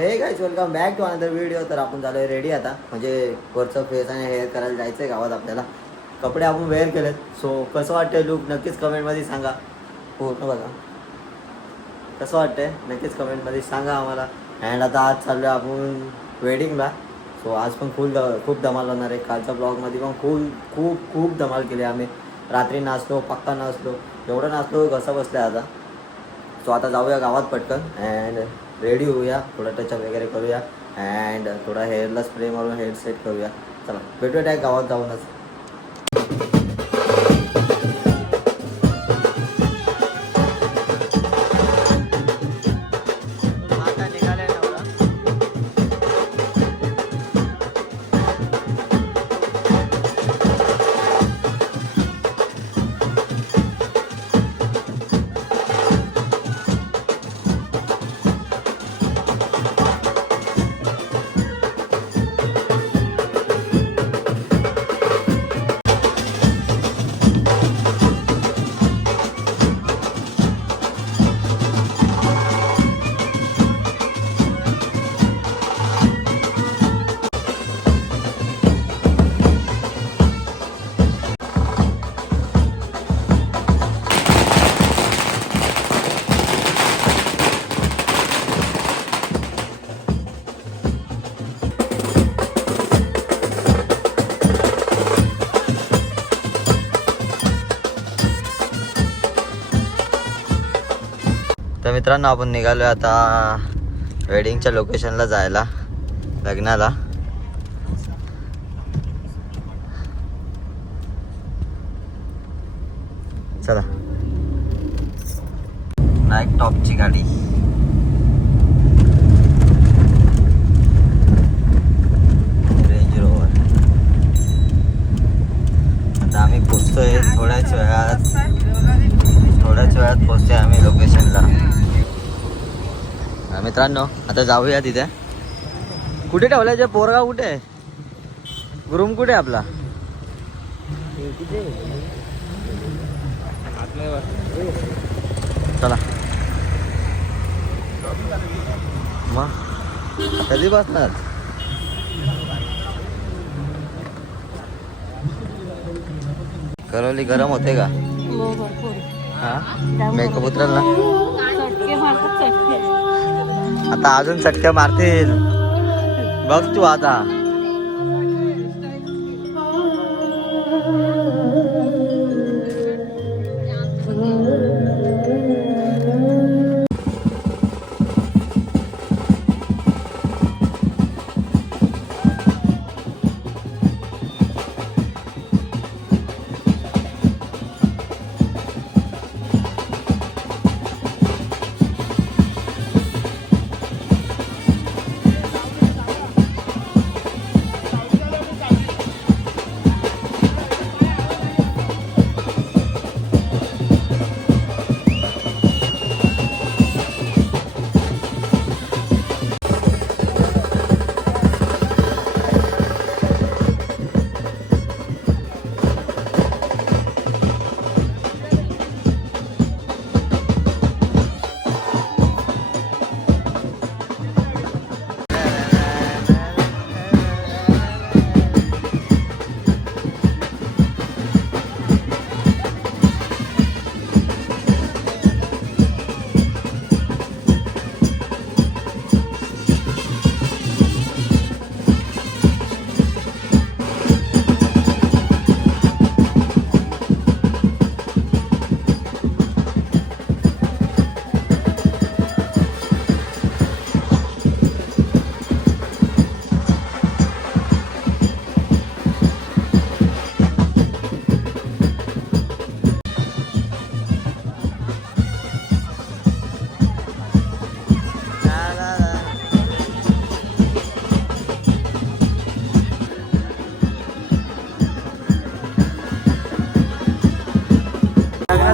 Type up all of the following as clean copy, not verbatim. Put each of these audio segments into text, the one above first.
हे guys welcome back to another video. तर आपण झालोय रेडी आता, म्हणजे वरचं फेस आणि हेअर करायला जायचं आहे गावात आपल्याला. कपडे आपण वेअर केलेत. सो कसं वाटतंय लुक नक्कीच कमेंटमध्ये सांगा. पूर्ण बघा कसं वाटतंय नक्कीच कमेंटमध्ये सांगा आम्हाला. अँड आता आज चाललो आहे आपण वेडिंगला. सो आज पण खूप धमाल होणार आहे. कालच्या ब्लॉगमध्ये पण खूप धमाल केली आम्ही. रात्री नाचलो, पक्का नाचलो, एवढं नाचलो घसा बसला आता. सो आता जाऊया गावात पटकन अँड रेडी होऊया, थोडा टचअप वगैरे करूया अँड थोडा हेअरला स्प्रे मारून हेअर सेट करूया. चला भेटूया त्या गावात जाऊनच. तर मित्रांनो आपण निघालो आता वेडिंगच्या लोकेशनला जायला, लग्नाला. चला नाईक टॉपची गाडी. Range rover. आता आम्ही पोचतोय थोड्याच वेळात पोचतोय आम्ही लोकेशनला. मित्रांनो आता जाऊया तिथे. कुठे ठेवलाय जे पोरगाव? कुठे आहे ग्रूम? कुठे आपला? चला मग कधी बसणार? करवली गरम होते का? हा मेकअप उतरला आता, अजून चटक्या मारतील बघ तू आता.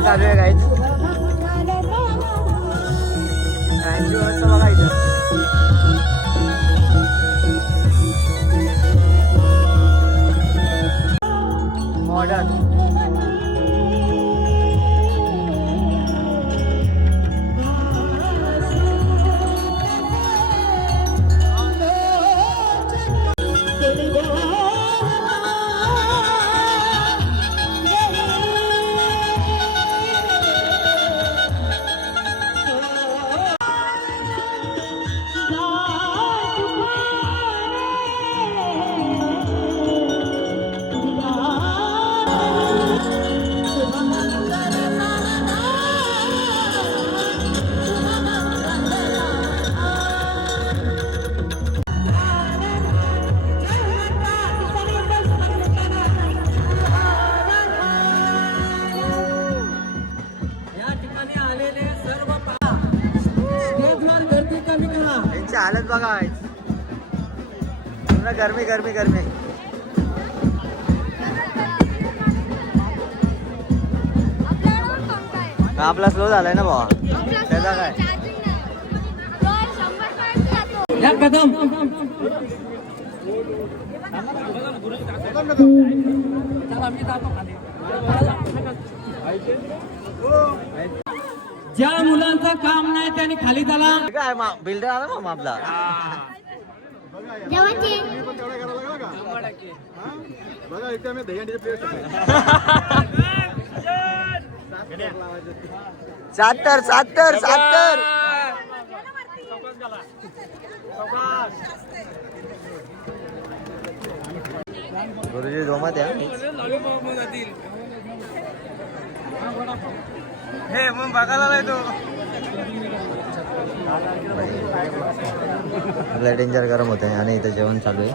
चालू आहे गाईज. बघायचं मॉडर्न. बघा पूर्ण गरमी गरमी गरमी. आपला स्लो झालाय ना भावा त्याचा काय ज्या मुलांचं काम नाही त्याने खाली त्याला काय बिल्डर आला मामा आपला. सातर सातर सातर गुरुजी जोमात या हे मग बघायला नाही तो डेंजर गरम होत आहे आणि इथं जेवण चालू आहे.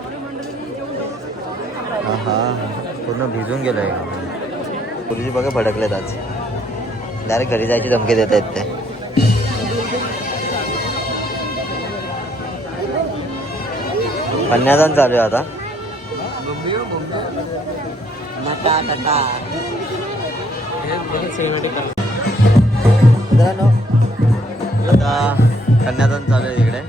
हा पूर्ण भिजून गेलोय. गुरुजी बघा भडकलेत आज. डायरेक्ट घरी जायची धमकी देत आहेत ते. कन्यादान चालू आहे आता. मित्रांनो आता कन्यादान चालू आहे इकडे.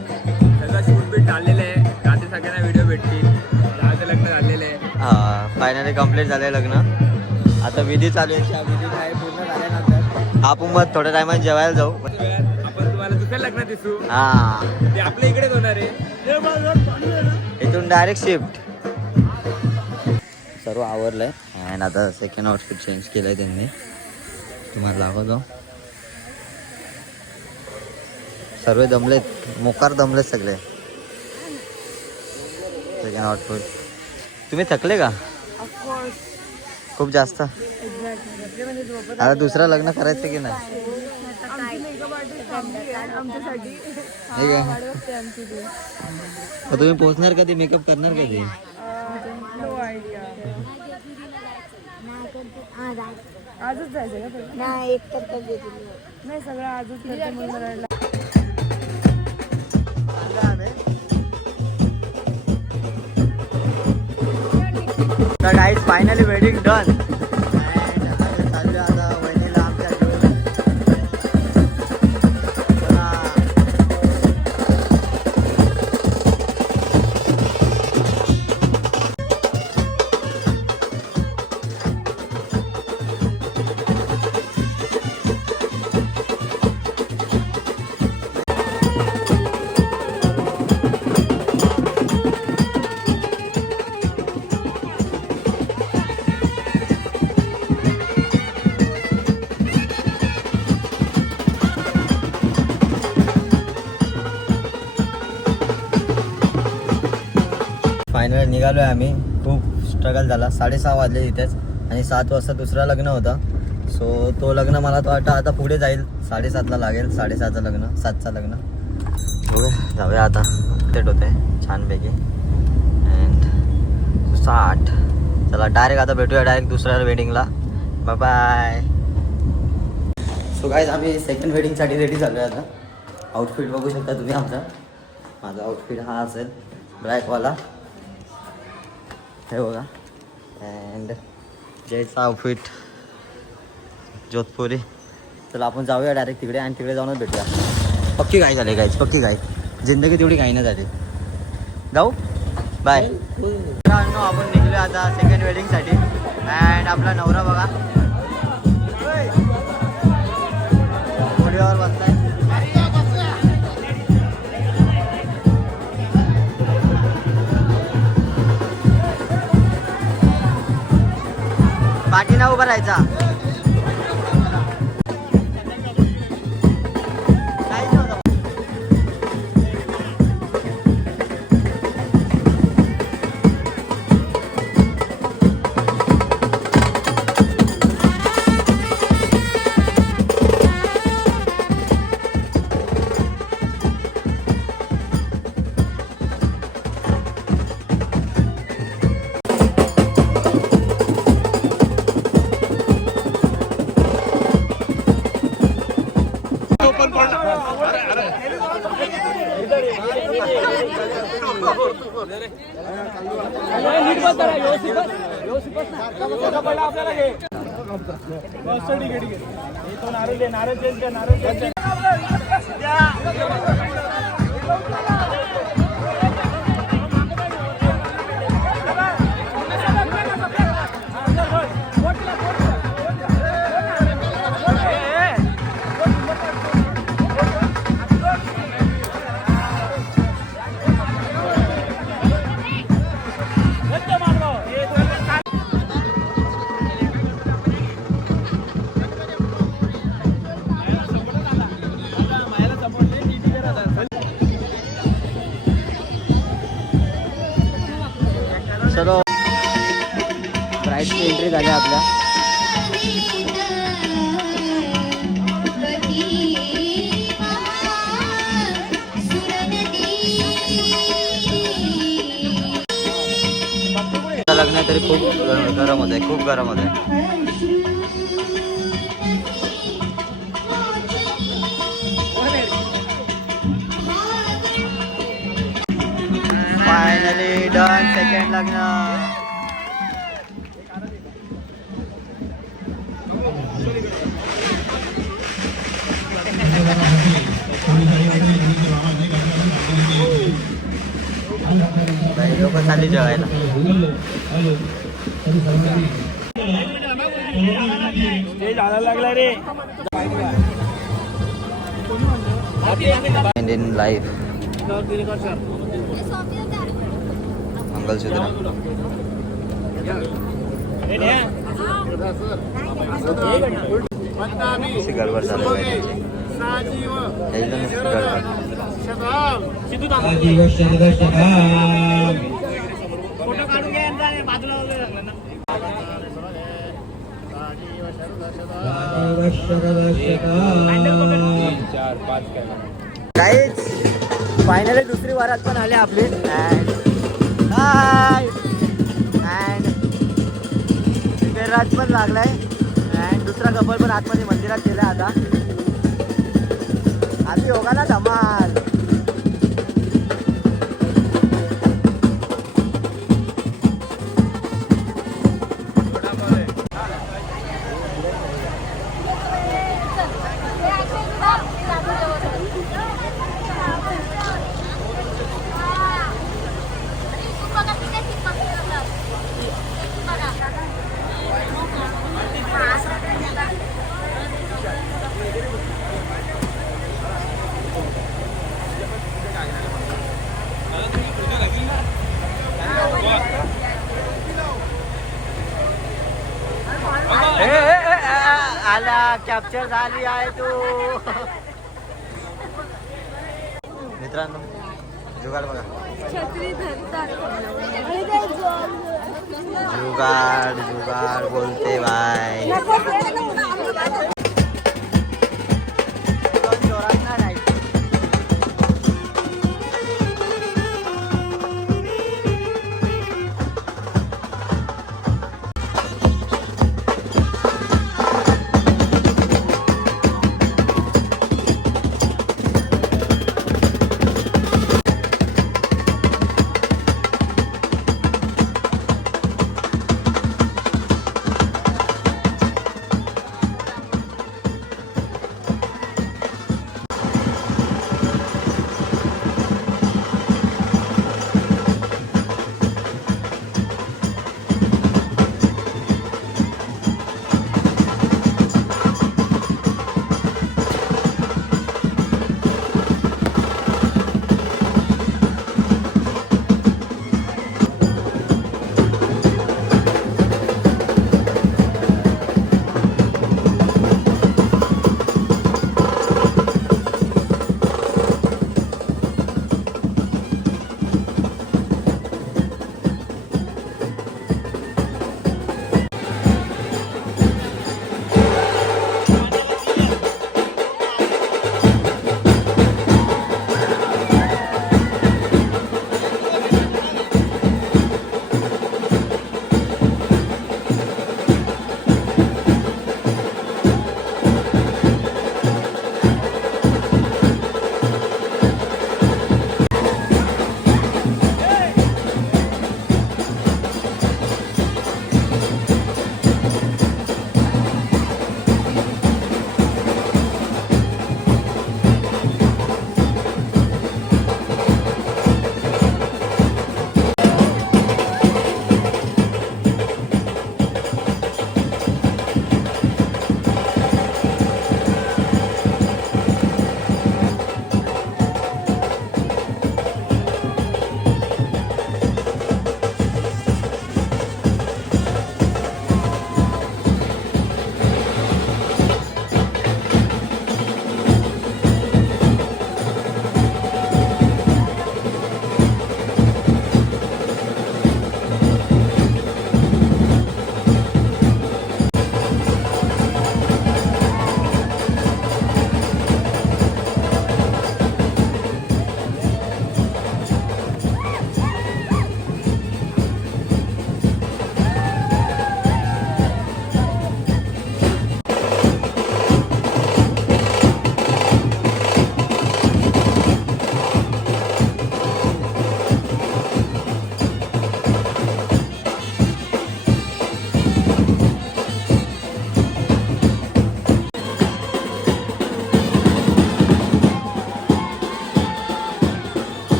सगळं शूट बीट चाललेलं आहे. रात्री सगळ्यांना व्हिडिओ भेटतील. दादाचं लग्न झालेलं आहे. हा फायनली कम्प्लीट झालंय लग्न. आता विधी चालू आहे. त्या विधी काय पूर्ण झाल्यानंतर आपण मग थोड्या टायमात जेवायला जाऊ. आपण तुम्हाला दुसऱ्या लग्नात दिसू. हा ते आपल्या इकडेच होणार आहे. इथून डायरेक्ट शिफ्ट. सर्व आवरलंय अँड आता सेकंड आउटफिट चेंज केलंय त्यांनी. तुम्हाला दाखवतो. सर्व दमलेत मोकार दमलेत सगळे. Second outfit. तुम्ही थकले का खूप जास्त. आता दुसरं लग्न करायचं की नाही. हे काय मग तुम्ही पोहोचणार कधी मेकअप करणार कधी. आजच जायचं का नाही. एक तर नाही सगळं आजच करते मग करायला. तर गाईज फायनली वेडिंग डन. चालू आता वहिनीला आमच्या फायनल निघालोय आम्ही. खूप स्ट्रगल झाला. 6:30 वाजले इथेच आणि 7 वाजता दुसरा लग्न होता. सो तो लग्न मला तो वाटतं आता पुढे जाईल. 7:30ला लागेल. 7:30चं लग्न 7चं लग्न. बघूया जाऊया आता. अपडेट होते छानपैकी. अँड 8 चला डायरेक्ट आता भेटूया डायरेक्ट दुसऱ्या वेडिंगला. Bye bye. सो गाईज आम्ही सेकंड वेडिंगसाठी रेडी झालो आहे आता. आउटफिट बघू शकता तुम्ही आमचा. माझा आउटफिट हा असेल ब्लॅकवाला. हे बघा. अँड जयचा आउटफिट जोधपुरी. चला आपण जाऊया डायरेक्ट तिकडे आणि तिकडे जाऊनच भेटूया. पक्की काय झाली गाईज पक्की काय. जिंदगी तेवढी काही नाही झाली. जाऊ बाय. मित्रांनो आपण निघलो आता सेकंड वेडिंगसाठी. अँड आपला नवरा बघा घोड्यावर बसलाय. पाठीना उभा राहायचा. चलो ब्राईडची एंट्री झाली आपल्या. लग्न तरी खूप गरम होत आहे, खूप गरम होत आहे. फायनली डन सेकंड लग्न. लोक चालली जेवायला. इन लाईफ मंगलसूत्र अशी गडबड चालू आहे त्यांची. एकदम काहीच फायनली दुसरी वारात पण आले आपली. राज पण लागलाय अँड दुसरा कपल पण आतमध्ये मंदिरात गेलाय. आता आधी होगा ना धमाल. आला कॅप्चर झाली आहे तू. मित्रांनो जुगाड बघा. जुगाड जुगाड बोलते बाय.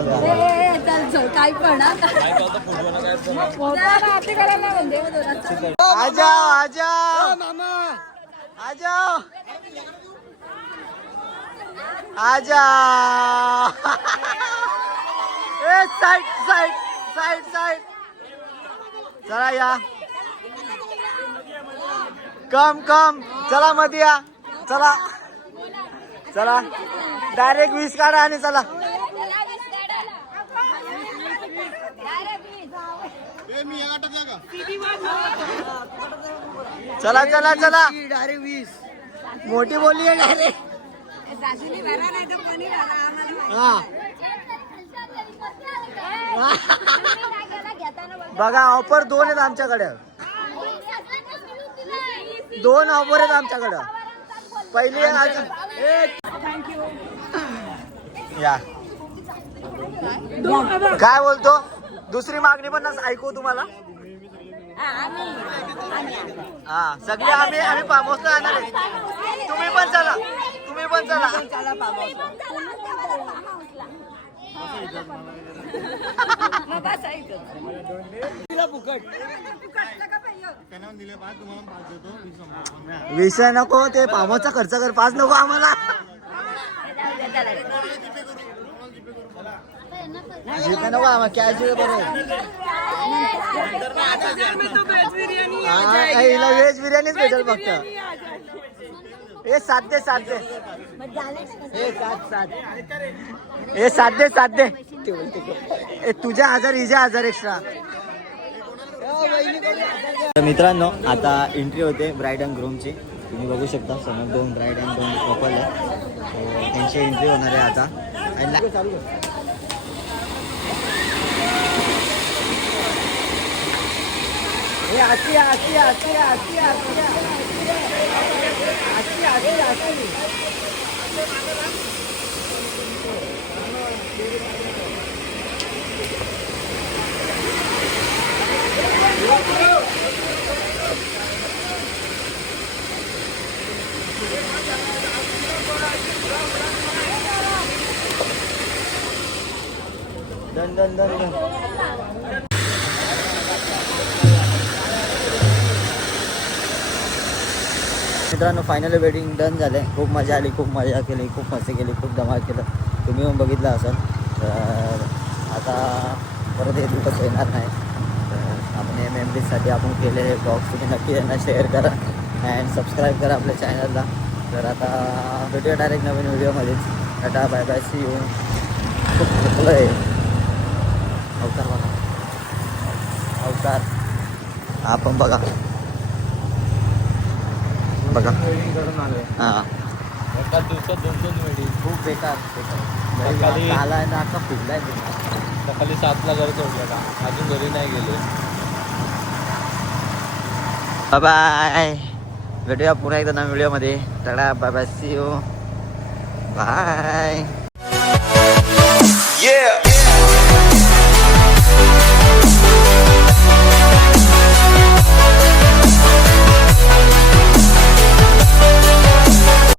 काय पण आ जाओ आ जाओ आ जाओ आ जाओ ए साइड साइड साइड साइड चला या कम कम चला मध्ये या चला चला डायरेक्ट 20 काढा आणि चला चला चला चला डायरेक्ट 20 मोठी बोली आहे डायरेक्ट बघा ऑफर 2 आहेत आमच्याकडे 2 ऑफर आहेत आमच्याकडे पहिली या काय बोलतो दुसरी मागणी पण ऐकू तुम्हाला हा सगळे आम्ही पामोसला जाणार आहे तुम्ही पण चला विषय नको ते पामोचा खर्च कर 5 नको आम्हाला जिथे नको आम्हाला कॅश बरोबर हिला व्हेज बिर्याणीच भेटेल फक्त हे 7 दे 7 दे हे 7 दे तुझ्या 1000 हिच्या 1000 एक्स्ट्रा मित्रांनो आता एंट्री होते ब्राईड अँड ग्रूमची तुम्ही बघू शकता समोर 2 ब्राईड अँड 2 कपल आहे त्यांची एंट्री होणार आहे आता डन डन डन मित्रांनो फायनली वेडिंग डन झाले खूप मजा आली खूप मजा केली खूप मस्ती केली खूप धमाल केलं तुम्ही येऊन बघितलं असाल तर आता परत हे दिवस येणार नाही तर आपण या मेमरीजसाठी आपण केलेले ब्लॉग्स तुम्ही नक्की यांना शेअर करा अँड सबस्क्राईब करा आपल्या चॅनलला तर आता भेटूया डायरेक्ट नवीन व्हिडिओमध्येच tata bye bye see you खूप थकलं आहे अवतार बघा अवतार आपण बघा बघा हां एका दिवसात 2 वेळी खूप बेकार सकाळी- आला आहे ना आता फिरलाय सकाळी 7ला घर सोडलेला अजून घरी नाही गेले बाय भेटूया पुन्हा एकदा नवीन व्हिडिओमध्ये tata bye bye see you bye Yeah.